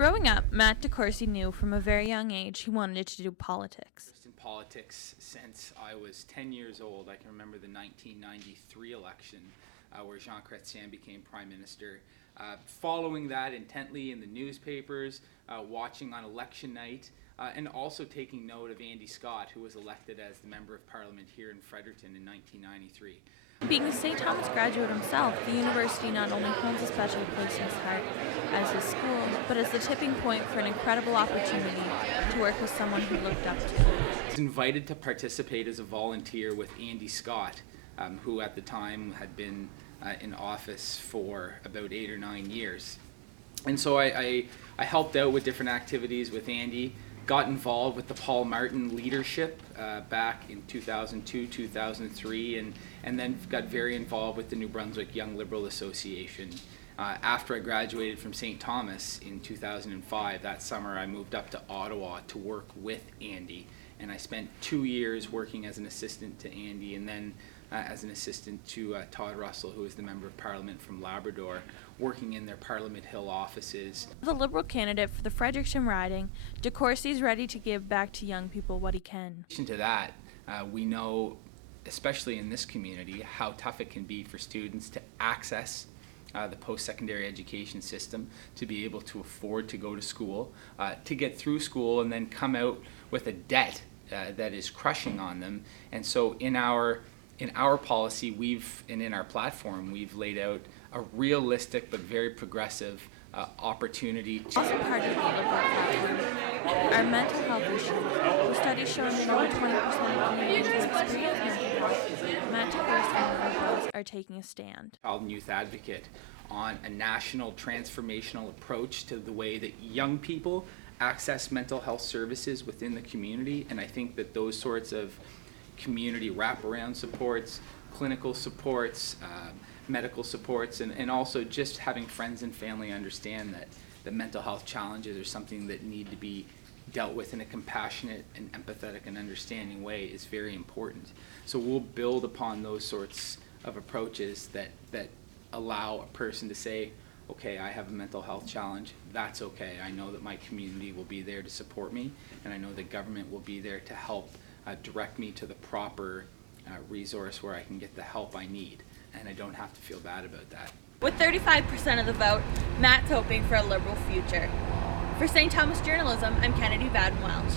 Growing up, Matt Decourcey knew from a very young age he wanted to do politics. In politics since I was 10 years old. I can remember the 1993 election where Jean Chrétien became Prime Minister. Following that intently in the newspapers, watching on election night, and also taking note of Andy Scott, who was elected as the Member of Parliament here in Fredericton in 1993. Being a St. Thomas graduate himself, the university not only holds a special place in his heart as his school, but as the tipping point for an incredible opportunity to work with someone he looked up to. I was invited to participate as a volunteer with Andy Scott, who at the time had been in office for about 8 or 9 years. And so I helped out with different activities with Andy, got involved with the Paul Martin leadership back in 2002, 2003, and then got very involved with the New Brunswick Young Liberal Association. After I graduated from St. Thomas in 2005, that summer I moved up to Ottawa to work with Andy, and I spent 2 years working as an assistant to Andy, and then as an assistant to Todd Russell, who is the Member of Parliament from Labrador, working in their Parliament Hill offices. The Liberal candidate for the Fredericton riding, Decourcey is ready to give back to young people what he can. In addition to that, we know, especially in this community, how tough it can be for students to access the post-secondary education system, to be able to afford to go to school, to get through school and then come out with a debt that is crushing on them. And so in our policy, and in our platform, we've laid out a realistic but very progressive opportunity. Also part of the Liberal platform are mental health issues. With studies showing that over 20% of Canadians will experience mental health, Matt Decourcey and the Liberals are taking a stand. Child and youth advocate on a national transformational approach to the way that young people access mental health services within the community, and I think that those sorts of community wraparound supports, clinical supports, medical supports, and also just having friends and family understand that the mental health challenges are something that need to be dealt with in a compassionate and empathetic and understanding way is very important. So we'll build upon those sorts of approaches that allow a person to say, okay, I have a mental health challenge, that's okay. I know that my community will be there to support me, and I know the government will be there to help direct me to the proper resource where I can get the help I need, and I don't have to feel bad about that. With 35% of the vote, Matt's hoping for a Liberal future. For St. Thomas Journalism, I'm Kennedy Baden-Welch.